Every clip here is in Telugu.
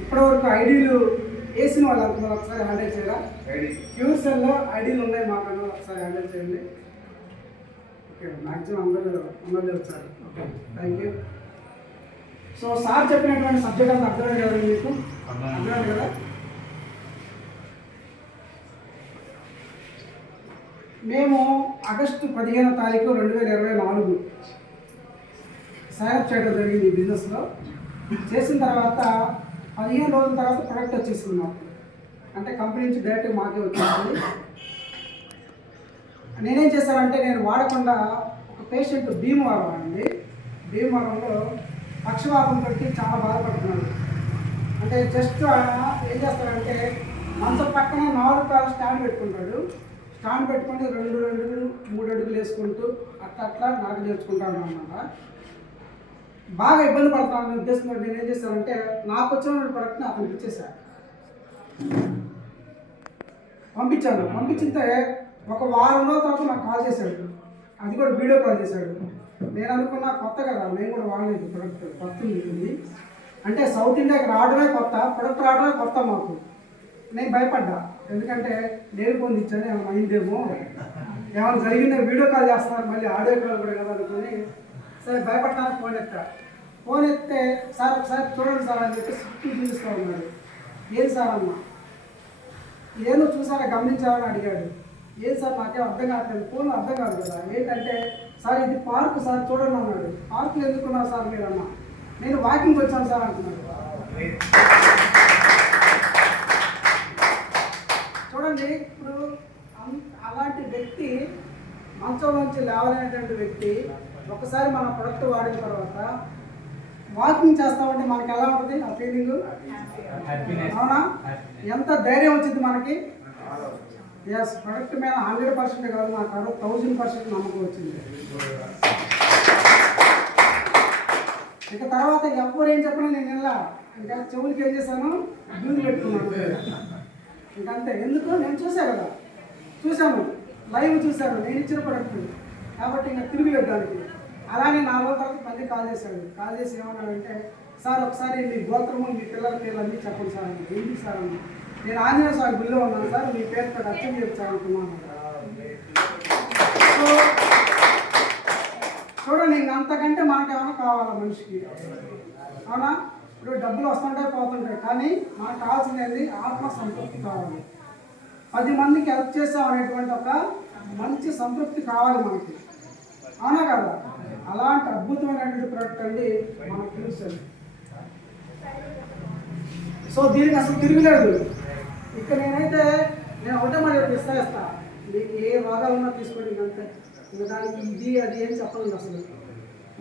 ఇప్పటివరకు ఐడీలు వేసిన వాళ్ళు అంటున్నారు, ఒకసారి హ్యాండిల్ చేయరా? ప్యూర్ సెల్లో ఐడీలు ఉన్నాయి మాకన్నా, ఒకసారి హ్యాండిల్ చేయండి. ఓకే, మ్యాక్సిమం అందరూ వచ్చారు. Okay, thank you. So sir చెప్పినటువంటి సబ్జెక్ట్ అంతా అర్థమైంది కదా మీకు? అర్థమైంది కదా? మేము ఆగస్టు 15వ తారీఖు 2024 సైన్ అప్ చేయడం జరిగింది ఈ బిజినెస్లో. చేసిన తర్వాత 15 రోజుల తర్వాత ప్రొడక్ట్ వచ్చేసింది మాకు, అంటే కంపెనీ నుంచి డైరెక్ట్ మాకే వచ్చేసింది. నేనేం చేశానంటే, నేను వాడకుండా ఒక పేషెంట్ భీమవరం అండి, భీమవరంలో పక్షవాతంతో చాలా బాధపడుతున్నాడు. అంటే జస్ట్ ఆయన ఏం చేస్తాడంటే, మంచం పక్కన 4 కాళ్ళు స్టాండ్ పెట్టుకుంటాడు. స్టాండ్ పెట్టుకొని 2 అడుగులు 3 అడుగులు వేసుకుంటూ అట్లా నాకు నేర్చుకుంటాను అన్నమాట. బాగా ఇబ్బంది పడతాను ఉద్దేశంతో నేను ఏం చేశానంటే, నాకు వచ్చిన ప్రొడక్ట్ని అతనికి ఇచ్చేసాను, పంపించితే ఒక వారం రోజుల తర్వాత నాకు కాల్ చేశాడు. అది కూడా వీడియో కాల్ చేశాడు. నేను అనుకున్నా కొత్త కదా, నేను కూడా వాడలేదు, ప్రొడక్ట్ కొత్త ఉంది అంటే సౌత్ ఇండియాకి రావడమే కొత్త, ప్రొడక్ట్ రావడమే కొత్త మాకు. నేను భయపడ్డా, ఎందుకంటే నేను పొందించాను, ఏమైనా అయిందేమో, ఏమైనా జరిగిందో, వీడియో కాల్ చేస్తున్నారు, మళ్ళీ ఆడియో కాల్ కూడా కదా అనుకుని సరే భయపడడానికి ఫోన్ ఎత్తే సార్ ఒకసారి చూడండి సార్ అని చెప్పి స్విఫ్ట్ చూపిస్తూ ఉన్నాడు. ఏం సార్ అమ్మా, ఏదో చూసారా గమనించాలని అడిగాడు. ఏం సార్ నాకేం అర్థం కావట్లేదు, ఫోన్ అర్థం కాదు కదా. ఏంటంటే సార్ ఇది పార్క్ సార్ చూడండి అన్నాడు. పార్కులు ఎందుకున్నారు సార్ మీరు అన్నా? నేను వాకింగ్ వచ్చాను సార్ అంటున్నాడు. చూడండి, ఇప్పుడు అలాంటి వ్యక్తి, మంచం నుంచి లేవలేనటువంటి వ్యక్తి ఒకసారి మన ప్రొడక్ట్ వాడిన తర్వాత వాకింగ్ చేస్తామంటే మనకి ఎలా ఉంటుంది ఆ ఫీలింగ్? అవునా? ఎంత ధైర్యం వచ్చింది మనకి. ఎస్, ప్రొడక్ట్ మీద 100% కాదు, నాకు 1000% నమ్మకం వచ్చింది. ఇక తర్వాత ఎవరు ఏం చెప్పినా నేను ఇలా ఇంకా చెవులకి ఏం చేశాను, దూది పెట్టుకున్నాను ఇంకంతే. ఎందుకు? నేను చూశాను, లైవ్ చూశాను, నేను ఇచ్చిన ప్రొడక్ట్ కాబట్టి ఇంకా తిరుగులేదు దానికి. అలానే 4 రోజుల తర్వాత మళ్ళీ కాల్ చేసి ఏమన్నాడంటే, సార్ ఒకసారి మీ గోత్రము మీ పిల్లల పేర్లు అన్నీ చెప్పండి సార్ అని. ఏంటి సార్ అన్న? నేను ఆంజనేయ స్వామి గుళ్ళో ఉన్నాను సార్, మీ పేరుతో అర్చన చేయించాలనుకున్నాను. సో చూడండి, ఇంక అంతకంటే మనకేమైనా కావాలా మనిషికి? అవునా? ఇప్పుడు డబ్బులు వస్తుంటాయి పోతుంటాయి, కానీ మనకు కావాల్సింది ఆత్మ సంతృప్తి కావాలి. 10 మందికి హెల్ప్ చేసాం అనేటువంటి ఒక మంచి సంతృప్తి కావాలి మనకి, అవునా కదా? అలాంటి అద్భుతమైనటువంటి ప్రొడక్ట్ అండి మనకు తెలుస్తుంది. సో దీనికి అసలు తిరుగులేదు. ఇక్కడ నేను ఒకటే మరి ఇస్తా, మీకు ఏ రోగాలు ఉన్నా తీసుకోండి అంతే. ఇంకా దానికి ఇది అది ఏం చెప్పలేదు అసలు.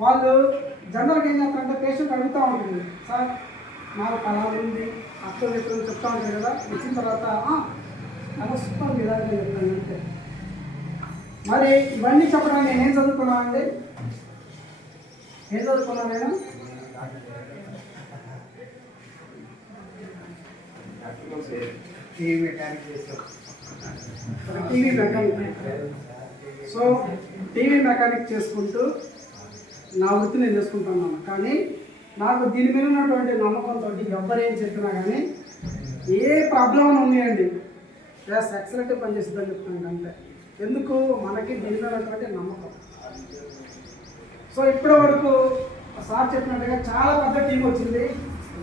వాళ్ళు జనరల్గా ఏం చేస్తారంటే, పేషెంట్ అడుగుతూ ఉంటుంది, సార్ నాకు పలా ఉంది అర్థం చెప్పి చెప్తా ఉంటారు కదా. వచ్చిన తర్వాత నమస్కారం కదా చెప్తాను అంతే. మరి ఇవన్నీ చెప్పడానికి నేనేం చదువుకున్నానండి? ఏం చదువుకున్నాను నేను? TV mechanic. So TV mechanic చేసుకుంటూ నా వృత్తి నేను చేసుకుంటున్నాను. కానీ నాకు దీని మీద ఉన్నటువంటి నమ్మకంతో ఎవరేం చెప్పినా కానీ ఏ ప్రాబ్లం ఉన్నాయండి, ఎక్సలెంట్ పనిచేస్తుందని చెప్తున్నాను అంతే. ఎందుకు? మనకి దీని మీద ఉన్నటువంటి నమ్మకం. సో ఇప్పటి వరకు సార్ చెప్పినట్టుగా చాలా పెద్ద టీం వచ్చింది.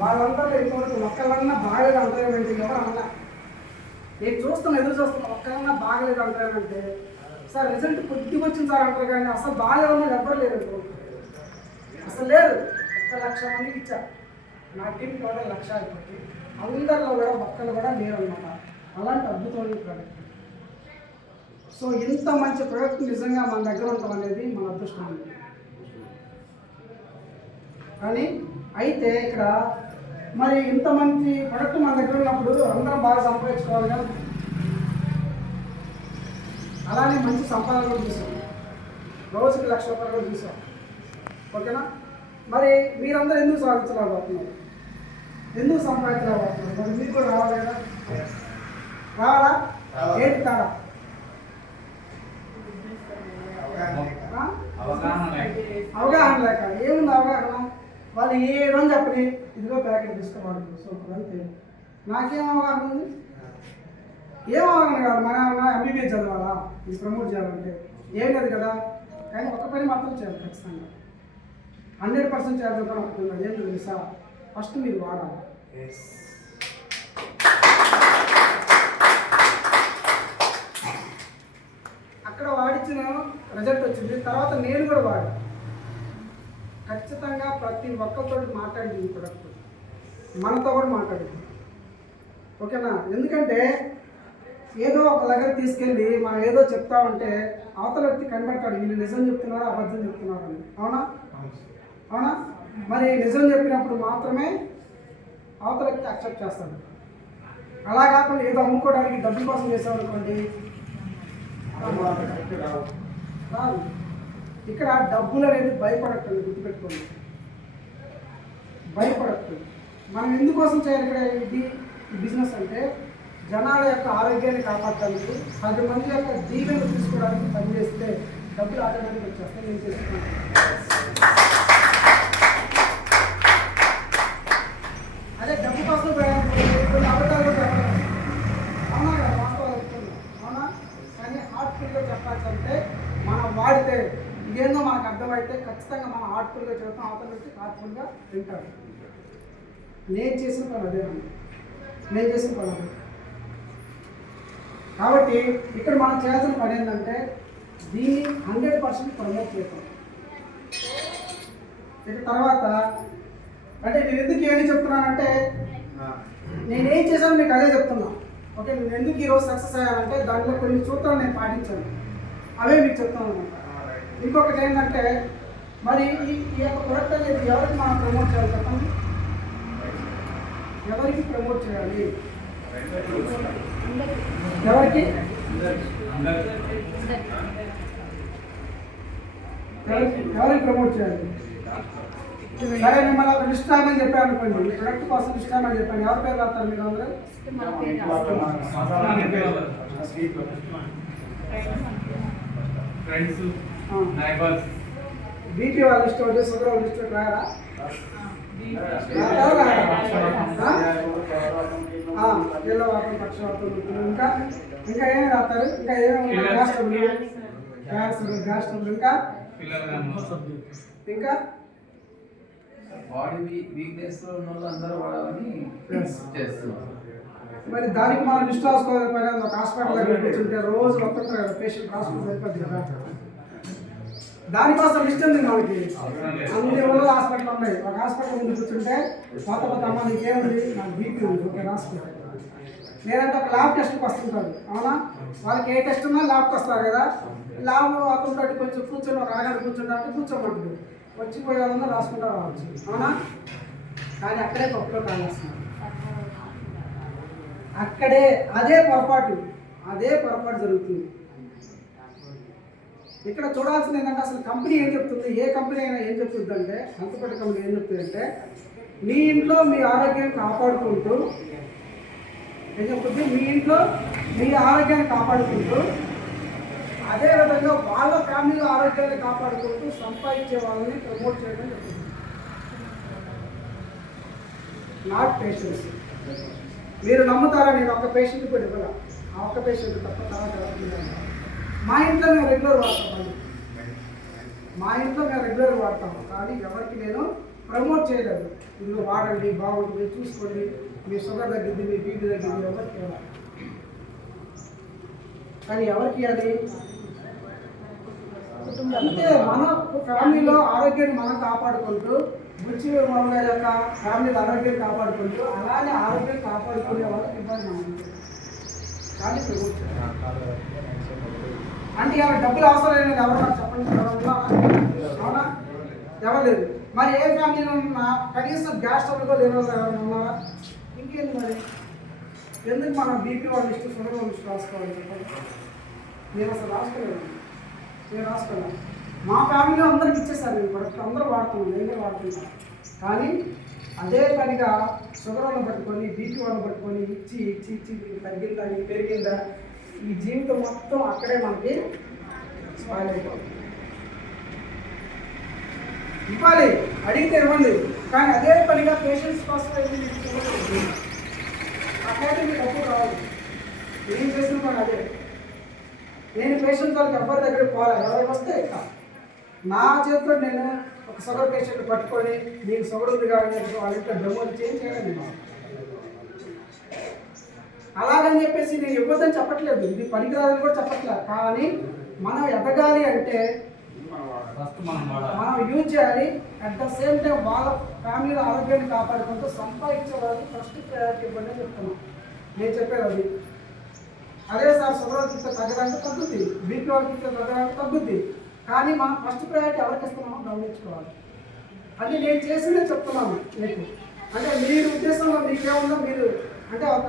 వాళ్ళందరూ ఇంతవరకు ఒక్కళ్ళన్నా బాగలేదు అంటారేంటి? ఎవరన్నా నేను ఎదురు చూస్తున్నా, ఒక్కళ్ళన్నా బాగలేదు అంటారంటే సార్ రిజల్ట్ కొద్దిగా వచ్చింది సార్ అంటారు, కానీ అసలు బాగాలేదన్నా ఎవ్వరు లేరు, అసలు లేరు. 1,00,000 మందికి ఇచ్చారు, నా టీం టోటల్ 1,00,000 అయిపోయి అందరిలో కూడా ఒక్కళ్ళు కూడా లేరు అనమాట. అలాంటి అద్భుతమైన ప్రోడక్ట్. సో ఇంత మంచి ప్రోడక్ట్ నిజంగా మన దగ్గర ఉండటం అనేది మన అదృష్టం అండి. కానీ అయితే ఇక్కడ మరి ఇంత మంచి ప్రొడక్ట్ మన దగ్గర ఉన్నప్పుడు అందరం బాగా సంపాదించుకోవాలి కదా. అలానే మంచి సంపాదన కూడా చూసాం, రోజుకి 1,00,000 రూపాయలు కూడా చూసాం. ఓకేనా? మరి మీరందరూ ఎందుకు సాధించలేకపోతున్నారు? ఎందుకు సంపాదించలేకపోతున్నారు? మరి మీరు కూడా రావాలి కదా. రావాలా? ఏంటి కాదా? అవగాహన లేక. ఏముంది అవగాహన? వాళ్ళు ఏదో చెప్పని ఇదిగో ప్యాకెట్ తీసుకోవాలి సూపర్ అంతే. నాకేం అవగాహన ఉంది? ఏం అవగాహన కాదు. మన ఎంబీబీఎస్ చదవాలా ఇది ప్రమోట్ చేయాలంటే? ఏం లేదు కదా. కానీ ఒక పని మాత్రం చేయాలి ఖచ్చితంగా, 100% చేయాలని ఒకటి ఉన్నది. ఏంటో తెలుసా? ఫస్ట్ మీరు వాడాలి. అక్కడ వాడించిన రిజల్ట్ వచ్చింది, తర్వాత నేను కూడా వాడాను. ఖచ్చితంగా ప్రతి ఒక్కరితో మాట్లాడింది ప్రొడక్ట్, మనతో కూడా మాట్లాడింది. ఓకేనా? ఎందుకంటే ఏదో ఒక దగ్గర తీసుకెళ్ళి మనం ఏదో చెప్తా ఉంటే అవతల వ్యక్తి కనిపెట్టాడు వీళ్ళు నిజం చెప్తున్నారా అబద్ధం చెప్తున్నారు అని. అవునా? అవునా? మరి నిజం చెప్పినప్పుడు మాత్రమే అవతల వ్యక్తి యాక్సెప్ట్ చేస్తాడు. అలా కాకుండా ఏదో అమ్ముకోవడానికి డబ్బుల కోసం చేసామనుకోండి రాదు. ఇక్కడ డబ్బులు అనేది భయపడట్టు, గుర్తుపెట్టుకోండి. భయపడట్టు. మనం ఎందుకోసం చేయాలి ఇక్కడ ఇది బిజినెస్ అంటే జనాల యొక్క ఆరోగ్యాన్ని కాపాడటానికి, 10 మంది యొక్క జీవనం తీసుకోవడానికి పనిచేస్తే డబ్బులు ఆటోమేటిక్ వచ్చేస్తాయి. నేను చేసుకుంటాను. అదే డబ్బు కోసం కొన్ని అబద్ధాలు చెప్పాలి. అవునా కదా? వాస్తవాలు చెప్తున్నాం. అవునా? కానీ హార్ట్ఫుల్గా చెప్పాల్సింటే మనం వాడితే ఇదేందో మనకు అర్థమైతే ఖచ్చితంగా మనం హార్ట్ఫుల్గా చెప్తాం. ఆటోమేటిక్ హార్ట్ఫుల్గా వింటాడు. నేను చేసిన పని అదే. నేను చేసిన పని అదే. కాబట్టి ఇక్కడ మనం చేయాల్సిన పని ఏంటంటే దీన్ని 100% ప్రమోట్ చేస్తాం. ఇక తర్వాత అంటే నేను ఎందుకు ఏమని చెప్తున్నానంటే నేనేం చేశాను మీకు అదే చెప్తున్నా. ఓకే, నేను ఎందుకు ఈరోజు సక్సెస్ అయ్యానంటే దాంట్లో కొన్ని సూత్రాలు నేను పాటించాను, అవే మీకు చెప్తాను అనమాట. ఇంకొకటి ఏంటంటే మరి ఈ యొక్క ప్రొడక్ట్ అనేది ఎవరికి మనం ప్రమోట్ చేయాలి చెప్పండి? ఎవరికి ప్రమోట్ చేయాలి? ఎవరికి? ఎవరికి ప్రమోట్ చేయాలి? సరే, మిమ్మల్ని ఒక లిస్ట్ రామని చెప్పాను అనుకోండి, ఈ ప్రొడక్ట్ కోసం లిస్ట్ రామని చెప్పాను. ఎవరి పేరు రాస్తారు మీరు అందరూ? బీపీ వాళ్ళ లిస్ట్ ఒకటి, షుగర్ వాళ్ళ లిస్ట్ ఒకటి రాయరా? పిల్లవాతం, పక్షవాతం, ఇంకా ఇంకా ఏమి రాస్తారు? ఇంకా ఏమేమి? గ్యాస్ ట్రబుల్, గ్యాస్ ట్రబుల్, ఇంకా ఇంకా బాడీ వీక్నెస్ లో ఉన్న వాళ్ళు అందరూ వాడాలని చేస్తున్నారు. మరి దానికి మనం లిస్ట్ రాసుకోవాలి. ఒక హాస్పిటల్ దగ్గర కూర్చుంటే రోజు వస్తుంటారు కదా పేషెంట్, రాసుకుంటూ అయిపోద్ది కదా. దానికోసం లిస్ట్ ఉంది మనకి. అన్ని ఊళ్ళో హాస్పిటల్ ఉన్నాయి. ఒక హాస్పిటల్ ముందు కూర్చుంటే కొత్త అమ్మ నీకేముంది, నాకు బీపీ ఉంది, ఓకే రాసుకుంటారు. లేదంటే ఒక ల్యాబ్ టెస్ట్కి వస్తుంటారు. అవునా? వాళ్ళకి ఏ టెస్ట్ ఉన్నా ల్యాబ్కి వస్తారు కదా. ల్యాబ్ అతను కొంచెం కూర్చొని ఒక అరగంట కూర్చుంటే కూర్చోమంటుంది, వచ్చిపోయే వాళ్ళందరూ రాసుకుంటూ రావచ్చు. అవునా? కానీ అక్కడే తప్పులో కాలేస్తున్నారు. అక్కడే అదే పొరపాటు జరుగుతుంది. ఇక్కడ చూడాల్సింది ఏంటంటే అసలు కంపెనీ ఏం చెప్తుంది, ఏ కంపెనీ అయినా ఏం చెప్తుంది అంటే, అంతపటి కంపెనీ ఏం చెప్తుంది అంటే మీ ఇంట్లో మీ ఆరోగ్యాన్ని కాపాడుకుంటూ ఏం చెప్తుంది, మీ ఇంట్లో మీ ఆరోగ్యాన్ని కాపాడుకుంటూ అదేవిధంగా వాళ్ళ ఫ్యామిలీ ఆరోగ్యాన్ని కాపాడుకుంటూ సంపాదించే వాళ్ళని ప్రమోట్ చేయడం చెప్తుంది. Not patients. మీరు నమ్ముతారా? నేను ఒక పేషెంట్ కూడా ఇవ్వరా, ఆ ఒక్క పేషెంట్ తప్ప తర్వాత మా ఇంట్లో మేము రెగ్యులర్ వాడతాము. కానీ ఎవరికి నేను ప్రమోట్ చేయలేదు. ఇందులో వాడండి, బాగుంటుంది, చూసుకోండి, మీ షుగర్ తగ్గింది, మీ బీపీ తగ్గింది, ఎవరికి ఇవ్వాలి. కానీ ఎవరికి అది అంటే మన ఫ్యామిలీలో ఆరోగ్యాన్ని మనం కాపాడుకుంటూ, బుచ్చి మామ గారి యొక్క ఫ్యామిలీలో ఆరోగ్యాన్ని కాపాడుకుంటూ అలానే ఆరోగ్యం కాపాడుకునే వాళ్ళకి ఇబ్బంది ఉంటుంది. కానీ ప్రమోట్ చేయాలి అంటే డబ్బులు అవసరం లేని ఎవరు నాకు చెప్పండి. అవునా? ఎవరు లేదు. మరి ఏ ఫ్యామిలీలో ఉన్నా కనీసం గ్యాస్ ట్రబుల్గా లేని వాళ్ళు ఎవరైనా ఉన్నారా? ఇంకేంది మరి? ఎందుకు మనం బీపీ వాళ్ళ లిస్టు, షుగర్ వాళ్ళ లిస్టు రాసుకోవాలి చెప్పండి? నేను అసలు రాసుకోలేదు. మా ఫ్యామిలీలో అందరికి ఇచ్చేసారు. నేను ప్రొడక్ట్ అందరూ వాడుతున్నాను, నేనే వాడుతున్నాను. కానీ అదే పనిగా షుగర్ వాళ్ళని పట్టుకొని, బీపీ వాళ్ళని పట్టుకొని ఇచ్చి తగ్గిందా, ఇది పెరిగిందా, ఈ జీవితం మొత్తం అక్కడే మనకి స్పాయిల్ అయిపోతుంది. ఇవ్వాలి, అడిగితే ఇవ్వండి. కానీ అదే పనిగా పేషెంట్స్ కోసం అట్లయితే మీకు డబ్బు రావాలి. నేను చేసిన పని అదే. నేను పేషెంట్ వాళ్ళకి ఎవరి దగ్గర పోవాలి, ఎవరికి వస్తే ఇక నా చేతితో నేను ఒక షుగర్ పేషెంట్ పట్టుకొని నీకు షుగర్ ఉంది కానీ వాళ్ళ ఇంట్లో డెమోలు చేంజ్ చేయలేదు నేను. అలాగని చెప్పేసి నేను ఇవ్వద్దని చెప్పట్లేదు, ఇది పనికిరాదని కూడా చెప్పట్లేదు. కానీ మనం ఎదగాలి అంటే మనం యూజ్ చేయాలి. అట్ ద సేమ్ టైం వాళ్ళ ఫ్యామిలీ ఆరోగ్యాన్ని కాపాడుకుంటూ సంపాదించే వాళ్ళకి ఫస్ట్ ప్రయారిటీ ఇవ్వండి అని చెప్తున్నాను. నేను చెప్పేది అది. అదే సార్ షుగర్ తింటే తగ్గడానికి తగ్గుద్ది, బీపీ వాళ్ళకి తింటే తగ్గడానికి తగ్గుద్ది. కానీ మనం ఫస్ట్ ప్రయారిటీ ఎవరికి ఇస్తున్నామో గమనించుకోవాలి. అది నేను చేసిందే చెప్తున్నాను మీకు. అంటే మీరు ఉద్దేశంలో మీకేముందో మీరు అంటే ఒక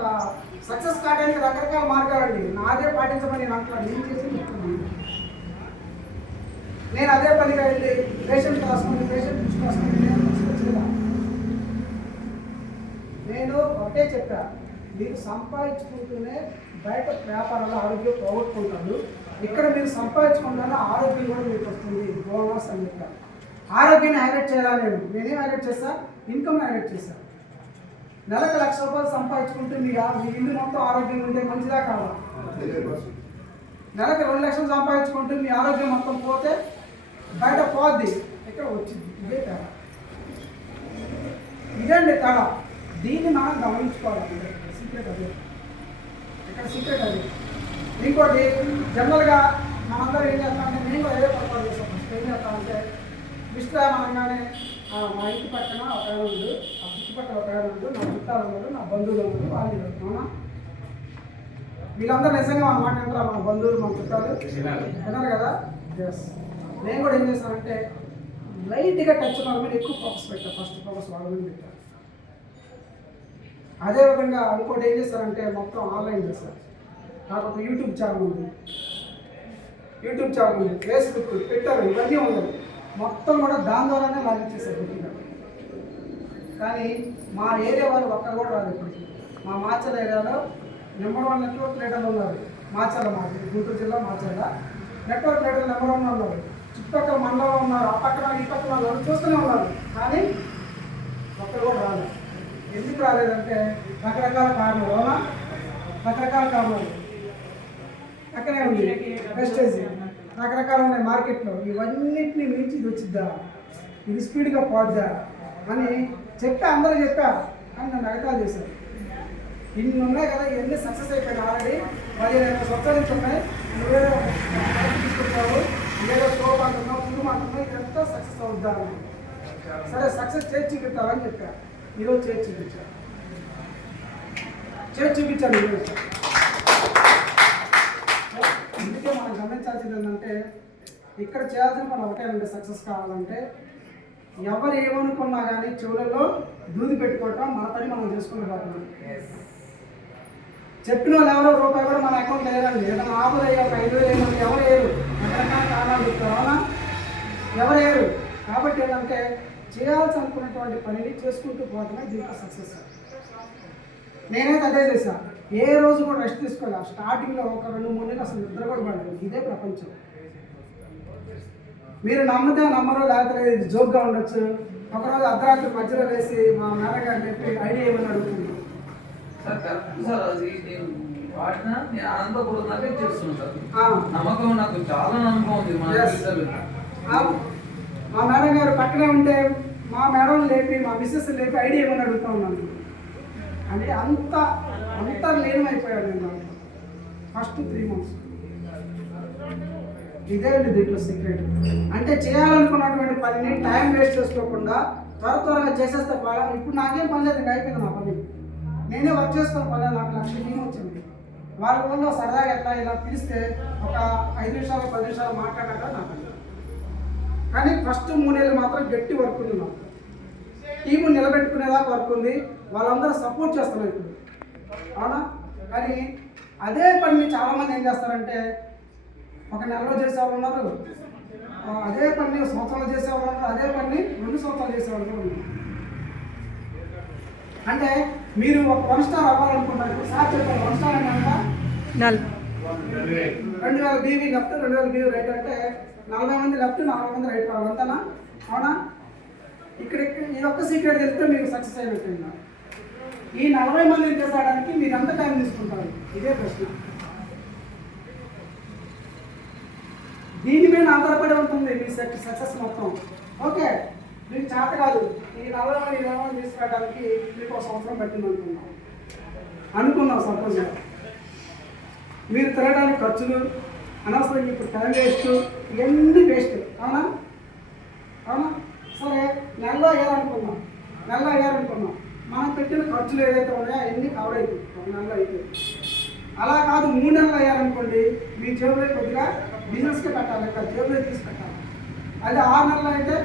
సక్సెస్ కావడానికి రకరకాల మార్గాలండి. నాదే పాటించమని నేను అంటున్నాను, నేను చేసి చెప్తున్నాను. నేను అదే పనిగా వెళ్ళి పేషెంట్ రాసుకుని పేషెంట్ దృష్టి రాసుకుని నేను ఒకటే చెప్పా, మీరు సంపాదించుకుంటూనే బయట వ్యాపారంలో ఆరోగ్యం పోగొట్టుకుంటారు. ఇక్కడ మీరు సంపాదించుకుంటానే ఆరోగ్యం కూడా మీకు వస్తుంది. బోనస్ అని చెప్పా. ఆరోగ్యాన్ని హైలైట్ చేయాలా? నేనేం హైలైట్ చేస్తా? ఇన్కమ్ హైలైట్ చేశాను. నెలకు 1,00,000 రూపాయలు సంపాదించుకుంటే మీ ఇల్లు మొత్తం ఆరోగ్యంగా ఉంటే మంచిదా కాదా? నెలకు 2 లక్షలు సంపాదించుకుంటే మీ ఆరోగ్యం మొత్తం పోతే బయట పోద్ది, ఇక్కడ వచ్చింది. ఇదే తేడా, ఇదండి తేడా. దీన్ని మనం గమనించుకోవాలి. సీక్రెట్ అదే, ఇక్కడ సీక్రెట్ అది. ఇంకోటి జనరల్గా మనందరూ ఏం చేస్తామంటే, నేను అదే పొరపాటు చేస్తాం. ఫస్ట్ ఏం చేస్తామంటే విశ్రామం అనగానే మా ఇంటి పక్కన ఒక ఆయన ఉంది, ఆ చుట్టుపక్కల ఒక ఆయన ఉంది, నా చుట్టాలు ఉన్నారు, నా బంధువులు ఉన్నారు, వాళ్ళు అవునా వీళ్ళందరూ నిజంగా మన మాట అంటారా? మన బంధువులు మన చుట్టాలు విన్నారు కదా. ఎస్, నేను కూడా ఏం చేశానంటే లైట్గా టచ్ వాళ్ళ మీద ఎక్కువ ఫోకస్ పెట్టాను. ఫస్ట్ ఫోకస్ వాళ్ళ మీద పెట్టాను. అదే విధంగా ఇంకోటి ఏం చేశారంటే మొత్తం ఆన్లైన్ చేశారు. నాకు ఒక యూట్యూబ్ ఛానల్ ఉంది, ఫేస్బుక్, ట్విట్టర్ ఇవన్నీ ఉన్నాయి. మొత్తం కూడా దాని ద్వారానే లాంచ్ చేశారు గుర్తుగా. కానీ మా ఏరియా వాళ్ళు ఒక్కరు కూడా రాదు ఇప్పటికి. మా మాచర్ల ఏరియాలో నెంబర్ 1 నెట్వర్క్ లీడర్లు ఉన్నారు. మాచర్ల గుంటూరు జిల్లా మాచర్ల నెట్వర్క్ లీడర్లు నెంబర్ 1 ఉన్నారు. చుట్టుపక్కల మండలంలో ఉన్నారు, ఆ పక్కన ఈ పక్కన వాళ్ళు చూస్తూనే ఉన్నారు. కానీ ఒక్కరు కూడా రాలేదు. ఎందుకు రాలేదంటే రకరకాల కారణాలు. అవునా, రకరకాల కారణాలు. అక్కడే ఉంది వెస్టేజ్, రకరకాలు ఉన్నాయి మార్కెట్లో. ఇవన్నిటిని మించి ఇది వచ్చిద్దా, ఇది స్పీడ్గా పోద్దా అని చెప్పా, అందరూ చెప్పా. కానీ నన్ను అగతాలు చేశారు. ఇన్ని ఉన్నాయి కదా, ఇవన్నీ సక్సెస్ అయిపోయాయి. ఆల్రెడీ 15 సంవత్సరాల నుంచి ఉన్నాయి. నువ్వేదో తీసుకొచ్చావు, ఏదో స్టోప్ అంటున్నావు, ఫుడ్ అంటున్నావు, ఇదంతా సక్సెస్ అవుద్దా అని. సరే సక్సెస్ చేసి చూపిస్తావని చెప్పా. ఈరోజు చేసి చూపించాను ఈరోజు. అందుకే మనం గమనించాల్సింది ఏంటంటే, ఇక్కడ చేయాల్సిన పని ఒకటేనండి. సక్సెస్ కావాలంటే ఎవరు ఏమనుకున్నా కానీ చెవులలో దూది పెట్టుకోవటం, మన పని మనం చేసుకుని పోతున్నాం. చెప్పిన వాళ్ళు ఎవరో రూపాయి కూడా మన అకౌంట్ వేయాలండి. ఏదైనా ఆఫర్ అయ్యా ఒక 5,000 ఏమంటే ఎవరు వేయరు. రకరకాల కారణాలు చెప్తారు. అవునా, ఎవరు వేయరు. కాబట్టి ఏంటంటే చేయాల్సి అనుకున్నటువంటి పనిని చేసుకుంటూ పోతమే దీంట్లో సక్సెస్. నేనైతే అదే చేశాను. ఏ రోజు కూడా రెస్ట్ తీసుకోవాలి. స్టార్టింగ్లో ఒక 2-3 నెలలు అసలు నిద్ర కూడా పడలేదు. ఇదే ప్రపంచం. మీరు నమ్మితే నమ్మరు, లేకపోతే ఇది జోక్గా ఉండొచ్చు. ఒకరోజు అర్ధరాత్రి మధ్యలో వేసి మా మేనగారిని చెప్పి ఐడియా ఏమని అడుగుతుంది. సార్ కరెక్ట్ సార్, అది నేను వాడినా నేను ఆనందపడుతున్నాకే చేస్తున్నాను సార్. నమ్మకం, నాకు చాలా నమ్మకం ఉంది మా మా మేడం గారు పక్కనే ఉంటే మా మేడం లేపి, మా మిస్సెస్ లేపి ఐడియా ఏమని అడుగుతూ ఉన్నాను. అంటే అంత లీనమైపోయాడు నేను ఫస్ట్ 3 months. ఇదే అండి దీంట్లో సీక్రెట్. అంటే చేయాలనుకున్నటువంటి పనిని టైం వేస్ట్ చేసుకోకుండా త్వరగా చేసేస్తే పోలా. ఇప్పుడు నాకేం పని లేదు, ఇంకా అయిపోయింది నా పని. నేనే వర్క్ చేసుకుని పని. నాకు 1,00,000 వచ్చింది. వాళ్ళ వల్ల సరదాగా ఎట్లా ఇలా పిలిస్తే ఒక 5 నిమిషాలు 10 నిమిషాలు మాట్లాడాక నా పని. కానీ ఫస్ట్ 3 నెలలు మాత్రం గట్టి వర్క్ ఉంది. నాకు టీము నిలబెట్టుకునేదాకా వర్క్ ఉంది. వాళ్ళందరూ సపోర్ట్ చేస్తున్నారు ఇప్పుడు. అవునా, కానీ అదే పనిని చాలామంది ఏం చేస్తారంటే ఒక నెలలో చేసేవాళ్ళు ఉన్నారు, అదే పని సంవత్సరాలు చేసేవాళ్ళు ఉన్నారు, అదే పని 2 సంవత్సరాలు చేసేవాళ్ళు కూడా ఉన్నారు. అంటే మీరు ఒక 1 స్టార్ అవ్వాలనుకుంటారు. సార్ చెప్పారు 1 స్టార్ అంటే అంట 2000 బీవీ లెఫ్ట్ 2000 బీవీ రైట్ అంటే 40 మంది లెఫ్ట్ 40 మంది రైట్ రావాలి అంతేనా? అవునా, ఇక్కడ ఇది ఒక్క సీక్రెట్ తెలిస్తే మీరు సక్సెస్ అయినట్టు. ఈ 40 మందిని చేసడానికి మీరు ఎంత టైం తీసుకుంటారు? ఇదే ప్రశ్న. దీని మీద ఆధారపడి ఉంటుంది మీ సక్సెస్ మొత్తం. ఓకే, మీకు చేత కాదు ఈ 40 మంది 20 మంది తీసుకురావడానికి మీకు 1 సంవత్సరం పట్టింది అనుకున్నాం సపోజ్గా. మీరు తిరగడానికి ఖర్చులు అనవసరం, ఇప్పుడు టైం వేస్ట్, ఇవన్నీ వేస్ట్. అవునా? అవునా? సరే, నెలలో అయ్యారనుకున్నాం, మనం పెట్టిన ఖర్చులు ఏదైతే ఉన్నాయో అవన్నీ కవర్ అవుతాయి ఒక నెలలో అయితే. అలా కాదు 3 నెలలు అయ్యారనుకోండి, మీ జేబులో కొద్దిగా బిజినెస్కి పెట్టాలి, ఇక్కడ జేబులో తీసి పెట్టాలి. అది 6 నెలలు అయితే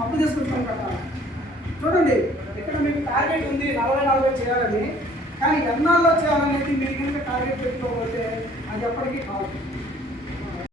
అప్పు తీసుకుంటాం పెట్టాలి. చూడండి, ఇక్కడ మీకు టార్గెట్ ఉంది 40 చేయాలని, కానీ ఎన్నాళ్ళలో చేయాలనేది మీరు కనుక టార్గెట్ పెట్టుకోకపోతే అది ఎప్పటికీ కాదు.